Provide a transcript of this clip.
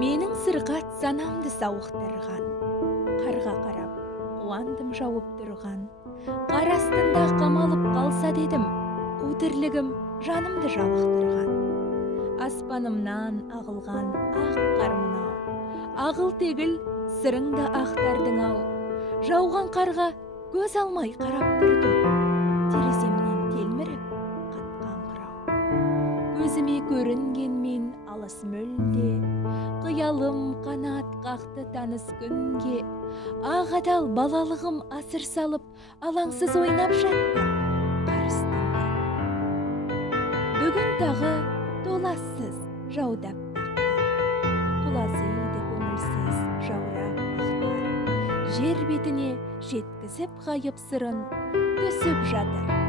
Менің сырқат санамды сауықтырған, қарға қарап, қуандым жауып тұрған. Қар астында қамалып қалса дедім, қу тірлігім жанымды жалықтырған. Аспанымнан ағылған ақ қар мынау, ағыл тегіл сырыңды ақтардың ау. Жауған қарға көз алмай қарап тұрдым, тереземнен телміріп қатқан қырау. Көзіме көрінгенмен алыс мүлде, қиялым қанат қақты таныс күнге. Ақ адал балалығым асыр салып, алаңсыз ойнап жатты қар үстінде. Бүгін тағы толассыз жаудап таққан, құлазиды көңілсіз жаурап ақтар. Жер бетіне жеткізіп ғайып сырын, түсіп жатыр